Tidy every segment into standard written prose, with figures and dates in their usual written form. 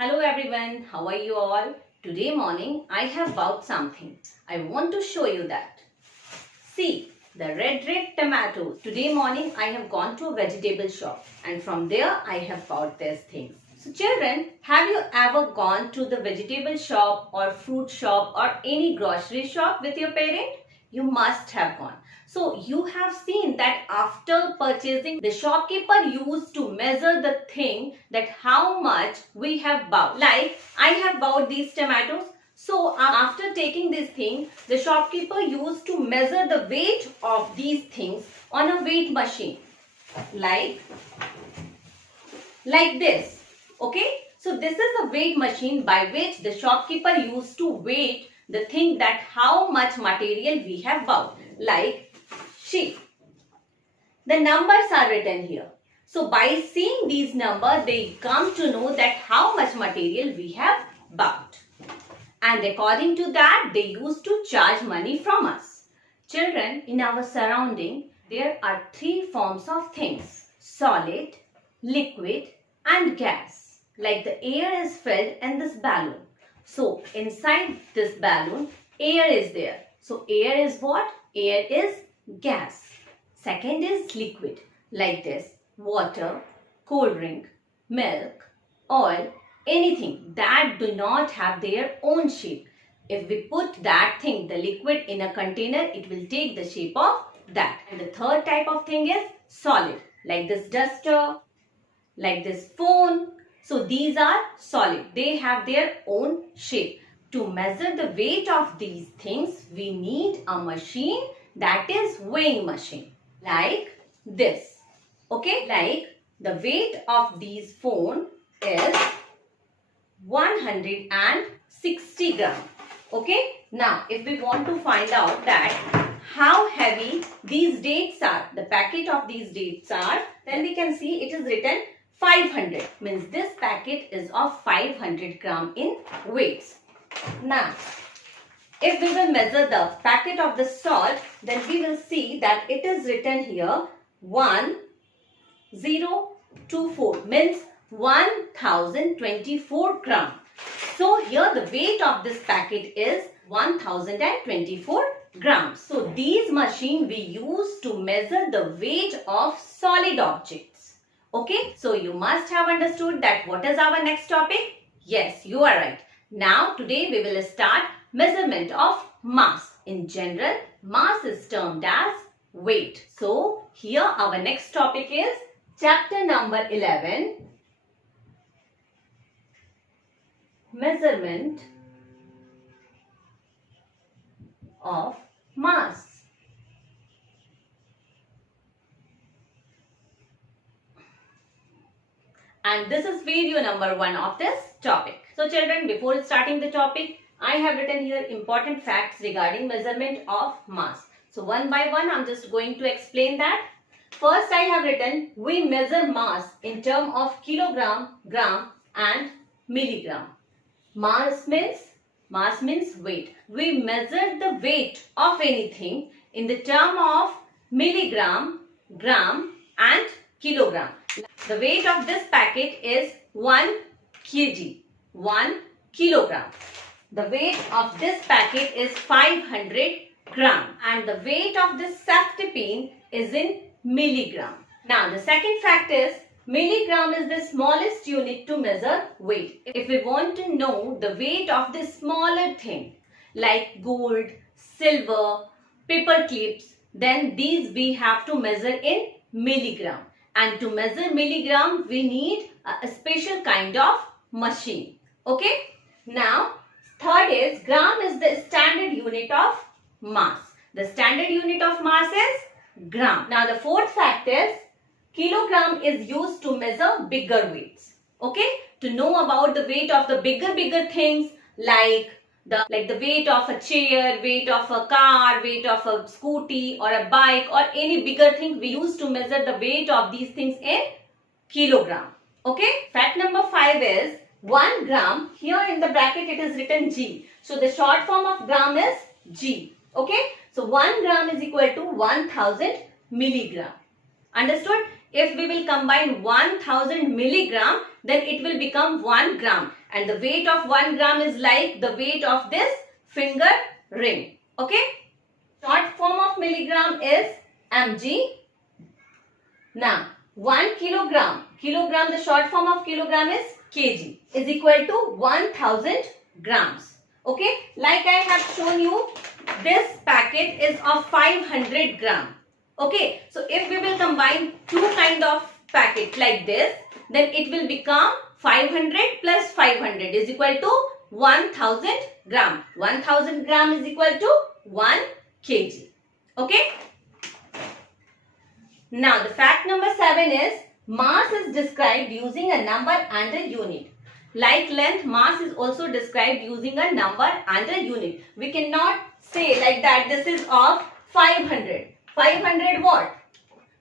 Hello everyone, how are you all? Today morning I have bought something. I want to show you that. See, the red tomato. Today morning I have gone to a vegetable shop and from there I have bought these things. So children, have you ever gone to the vegetable shop or fruit shop or any grocery shop with your parent? You must have gone. So you have seen that after purchasing, the shopkeeper used to measure the thing that how much we have bought. Like I have bought these tomatoes. So after taking this thing, the shopkeeper used to measure the weight of these things on a weight machine. Like this. Okay. So this is a weight machine by which the shopkeeper used to weigh the thing that how much material we have bought. Like sheep. The numbers are written here. So by seeing these numbers, they come to know that how much material we have bought. And according to that, they used to charge money from us. Children, in our surrounding, there are three forms of things: solid, liquid and gas. Like the air is filled in this balloon. So inside this balloon, air is there. So air is what? Air is gas. Second is liquid, like this: water, cold drink, milk, oil, anything that do not have their own shape. If we put that thing, the liquid, in a container, it will take the shape of that. And the third type of thing is solid, like this duster, like this phone. So these are solid. They have their own shape. To measure the weight of these things, we need a machine, that is weighing machine. Like this. Okay, like the weight of these phone is 160 gram. Okay, now if we want to find out that how heavy these dates are, the packet of these dates are, then we can see it is written 500, means this packet is of 500 gram in weights. Now if we will measure the packet of the salt, then we will see that it is written here 1024, means 1024 gram. So here the weight of this packet is 1024 grams. So these machine we use to measure the weight of solid objects. Okay, so you must have understood that what is our next topic? Yes, you are right. Now today we will start measurement of mass. In general, mass is termed as weight. So here our next topic is chapter number 11, measurement of mass. And this is video number 1 of this topic. So children, before starting the topic, I have written here important facts regarding measurement of mass. So one by one, I'm just going to explain that. First, I have written we measure mass in terms of kilogram, gram and milligram. Mass means weight. We measure the weight of anything in the term of milligram, gram and kilogram. The weight of this packet is 1 kg, 1 kilogram. The weight of this packet is 500 gram and the weight of this safety pin is in milligram. Now the second fact is milligram is the smallest unit to measure weight. If we want to know the weight of the smaller thing like gold, silver, paper clips, then these we have to measure in milligram. And to measure milligram, we need a special kind of machine. Okay. Now, third is gram is the standard unit of mass. The standard unit of mass is gram. Now, the fourth fact is kilogram is used to measure bigger weights. Okay. To know about the weight of the bigger things like the weight of a chair, weight of a car, weight of a scooty or a bike or any bigger thing, we use to measure the weight of these things in kilogram. Okay. Fact number 5 is 1 gram. Here in the bracket it is written G. So the short form of gram is G. Okay. So 1 gram is equal to 1000 milligram. Understood? If we will combine 1000 milligram, then it will become 1 gram. and the weight of 1 gram is like the weight of this finger ring. Okay. Short form of milligram is mg. Now 1 kilogram, the short form of kilogram is kg, is equal to 1000 grams. Okay, like I have shown you, this packet is of 500 gram. Okay, so if we will combine two kind of packet like this, then it will become 500 plus 500 is equal to 1000 gram. 1000 gram is equal to 1 kg. Okay. Now the fact number 7 is mass is described using a number and a unit. Like length, mass is also described using a number and a unit. We cannot say like that this is of 500. 500 what?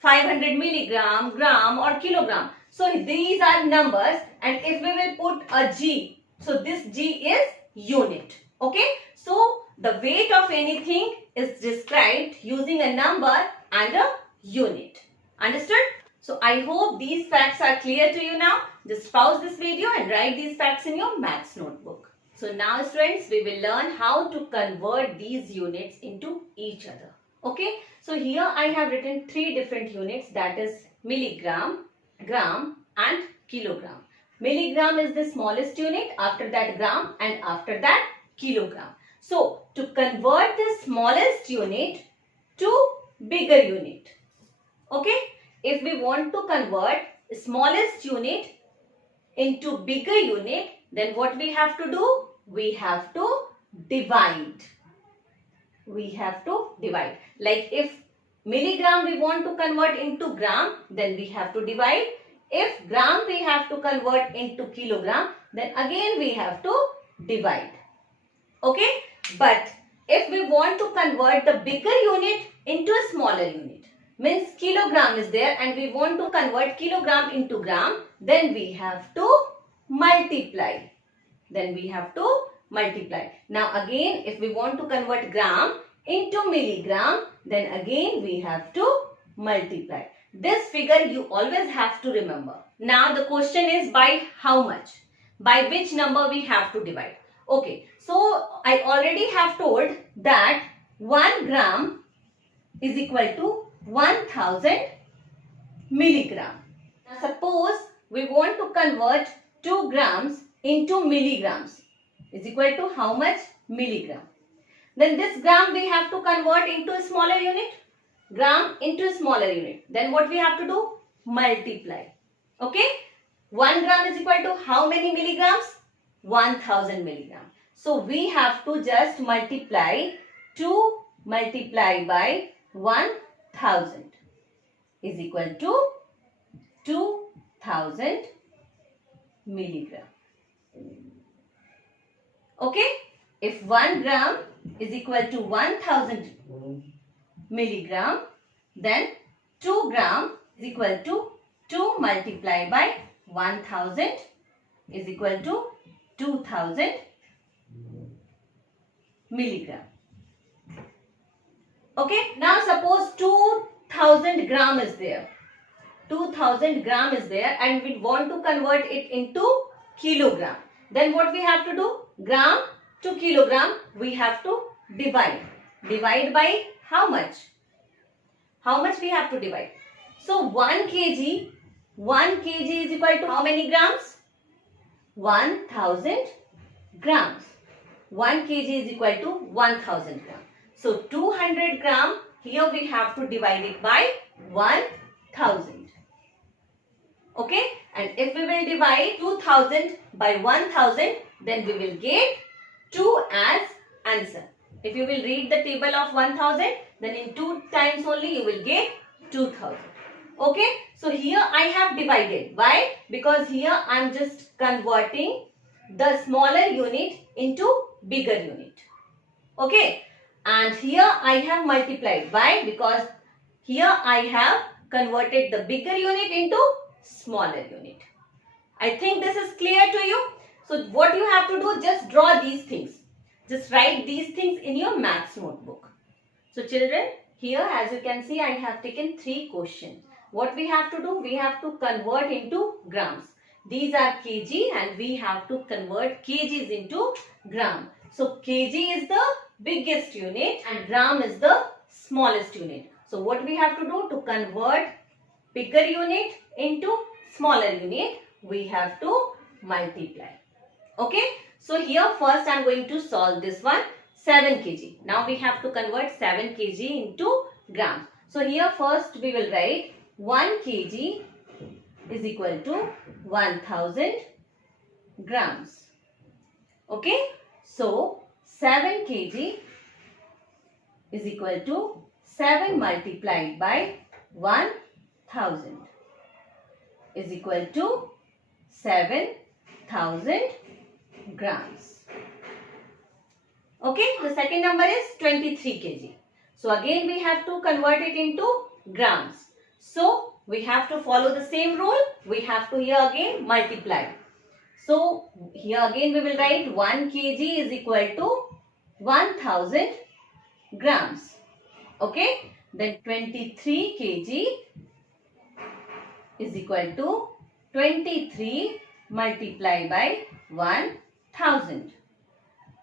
500 milligram, gram or kilogram. So these are numbers, and if we will put a G, so this G is unit. Okay. So the weight of anything is described using a number and a unit. Understood? So I hope these facts are clear to you now. Just pause this video and write these facts in your maths notebook. So now students, we will learn how to convert these units into each other. Okay. So here I have written three different units, that is milligram, gram and kilogram. Milligram is the smallest unit, after that gram, and after that kilogram. So to convert the smallest unit to bigger unit. Okay. If we want to convert smallest unit into bigger unit, then what we have to do? We have to divide. We have to divide. Like if milligram we want to convert into gram, then we have to divide. If gram we have to convert into kilogram, then again we have to divide. Okay. But if we want to convert the bigger unit into a smaller unit, means kilogram is there and we want to convert kilogram into gram, then we have to multiply. Now again, if we want to convert gram into milligram, then again we have to multiply. This figure you always have to remember. Now the question is by how much? By which number we have to divide? Okay, so I already have told that 1 gram is equal to 1000 milligram. Now suppose we want to convert 2 grams into milligrams, is equal to how much? Milligram. Then this gram we have to convert into a smaller unit. Gram into a smaller unit. Then what we have to do? Multiply. Okay. 1 gram is equal to how many milligrams? 1000 milligram. So we have to just multiply 2 multiplied by 1000 is equal to 2000 milligram. Okay. If 1 gram is equal to 1000 milligram, then 2 gram is equal to 2 multiplied by 1000 is equal to 2000 milligram. Okay. Now suppose 2000 gram is there. 2000 gram is there and we want to convert it into kilogram. Then what we have to do? Gram to kilogram we have to divide. Divide by how much? How much we have to divide? So 1 kg is equal to how many grams? 1000 grams. 1 kg is equal to 1000 grams. So 200 gram, here we have to divide it by 1000. Okay. And if we will divide 2000 by 1000, then we will get 2 as answer. If you will read the table of 1000, then in 2 times only you will get 2000. Okay. So here I have divided. Why? Because here I am just converting the smaller unit into bigger unit. Okay. And here I have multiplied. Why? Because here I have converted the bigger unit into smaller unit. I think this is clear to you. So what you have to do, just draw these things. Just write these things in your maths notebook. So children, here as you can see, I have taken 3 questions. What we have to do? We have to convert into grams. These are kg and we have to convert kgs into gram. So kg is the biggest unit and gram is the smallest unit. So what we have to do to convert bigger unit into smaller unit, we have to multiply. Okay. So here first I am going to solve this one, 7 kg. Now we have to convert 7 kg into grams. So here first we will write 1 kg is equal to 1000 grams. Okay. So 7 kg is equal to 7 multiplied by 1000 is equal to 7000 grams. Okay, the second number is 23 kg. So again we have to convert it into grams. So we have to follow the same rule. We have to here again multiply. So here again we will write 1 kg is equal to 1000 grams. Okay, then 23 kg is equal to 23 multiplied by 1000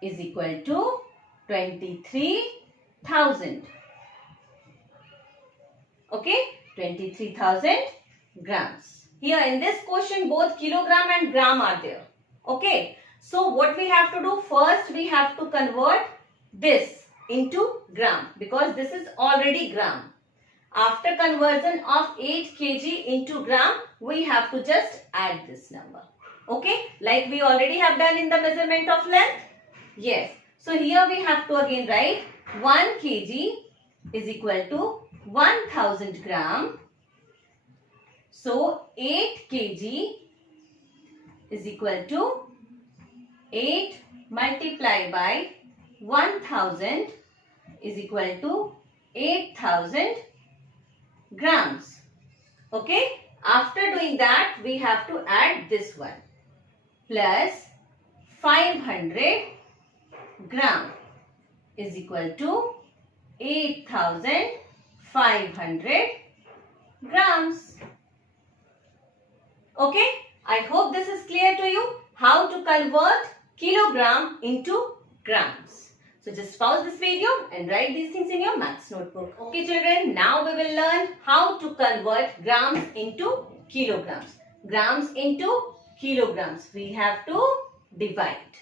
is equal to 23,000. Okay, 23,000 grams. Here in this question both kilogram and gram are there. Okay, so what we have to do, first we have to convert this into gram because this is already gram. After conversion of 8 kg into gram, we have to just add this number. Okay, like we already have done in the measurement of length. Yes, so here we have to again write 1 kg is equal to 1000 gram. So 8 kg is equal to 8 multiplied by 1000 is equal to 8000 grams. Okay, after doing that we have to add this one plus 500 gram is equal to 8500 grams. Okay, I hope this is clear to you how to convert kilogram into grams. So just pause this video and write these things in your maths notebook. Okay children, now we will learn how to convert grams into kilograms. Grams into kilograms. We have to divide.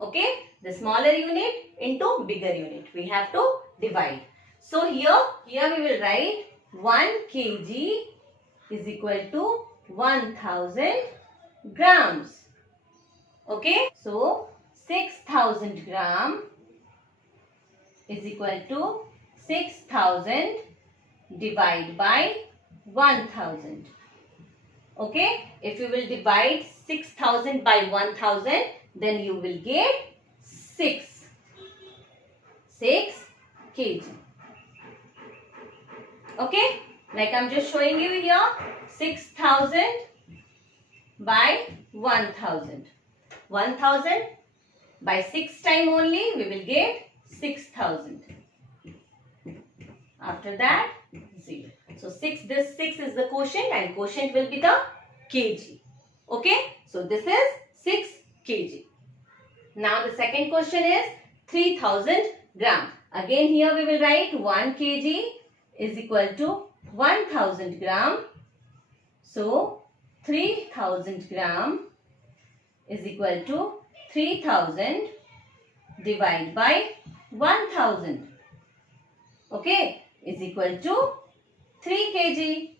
Okay, the smaller unit into bigger unit. We have to divide. So here we will write 1 kg is equal to 1000 grams. Okay, so 6000 gram is equal to 6000 divided by 1000. Okay, if you will divide 6000 by 1000, then you will get 6 kg. Okay, like I'm just showing you here, 6000 by 1000. 1000 by 6 time only we will get 6000. After that 0. So this 6 is the quotient and quotient will be the kg. Okay, so this is 6 kg. Now the second question is 3000 gram. Again here we will write 1 kg is equal to 1000 gram. So 3000 gram is equal to 3000 divided by 1000. Okay, is equal to 3 kg.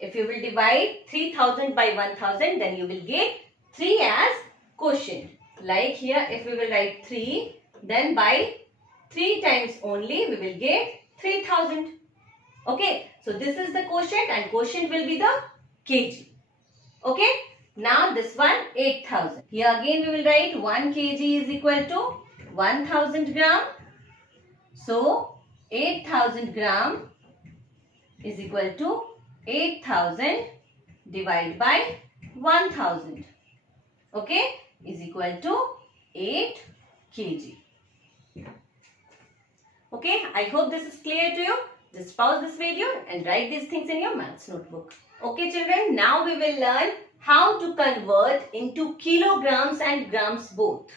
If you will divide 3000 by 1000, then you will get 3 as quotient. Like here, if we will write 3, then by 3 times only we will get 3000. Okay, so this is the quotient and quotient will be the kg. Okay, now this one 8000. Here again we will write 1 kg is equal to 1000 gram. So 8000 gram is equal to 8000 divided by 1000. Okay, is equal to 8 kg. Okay, I hope this is clear to you. Just pause this video and write these things in your maths notebook. Okay children, now we will learn how to convert into kilograms and grams both.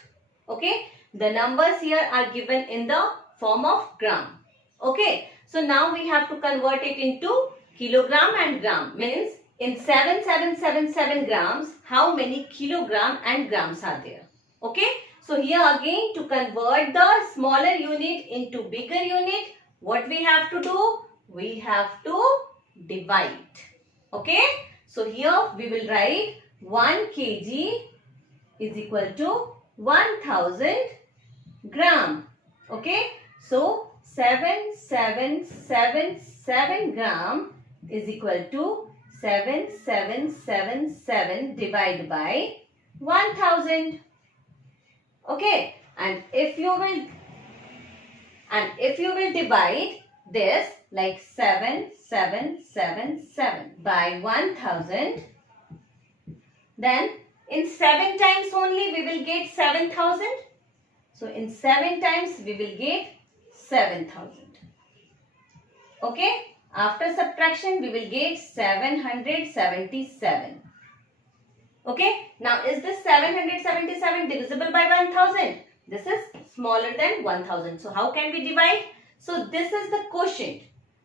Okay, the numbers here are given in the form of gram. Okay, so now we have to convert it into kilogram and gram. Means in 7777 grams, how many kilogram and grams are there? Okay, so here again, to convert the smaller unit into bigger unit, what we have to do? We have to divide. Okay, so here we will write 1 kg is equal to 1000 gram. Okay, so 7777 gram is equal to 7777 divided by 1000. Okay, and if you will divide this like 7777 by 1000, then in 7 times only we will get 7000. So in 7 times we will get 7000. Okay, after subtraction we will get 777. Okay, now is this 777 divisible by 1000? This is smaller than 1000. So how can we divide? So this is the quotient.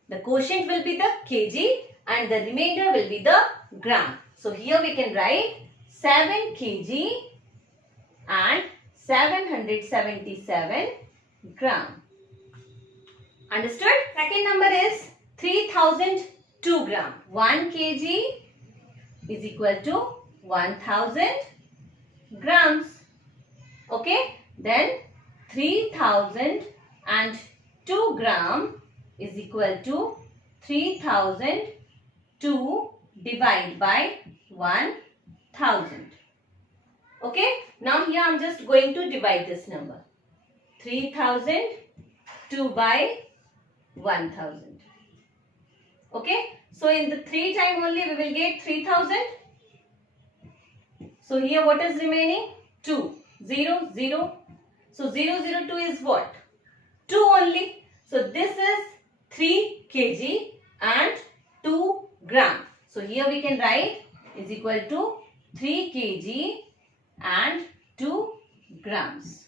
The quotient will be the kg and the remainder will be the gram. So here we can write 7 kg and 777 gram. Understood? Second number is 3002 gram. 1 kg is equal to 1000 grams. Okay, then 3002 gram is equal to 3002 divided by 1000. Okay, now here I am just going to divide this number. 3002 by 1000. Okay, so in the 3 time only we will get 3000. So here what is remaining? 2. 0, 0. So 002 is what? 2 only. So this is 3 kg and 2 gram. So here we can write is equal to 3 kg and 2 grams.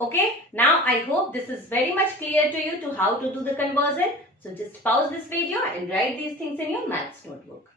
Okay, now I hope this is very much clear to you to how to do the conversion. So just pause this video and write these things in your maths notebook.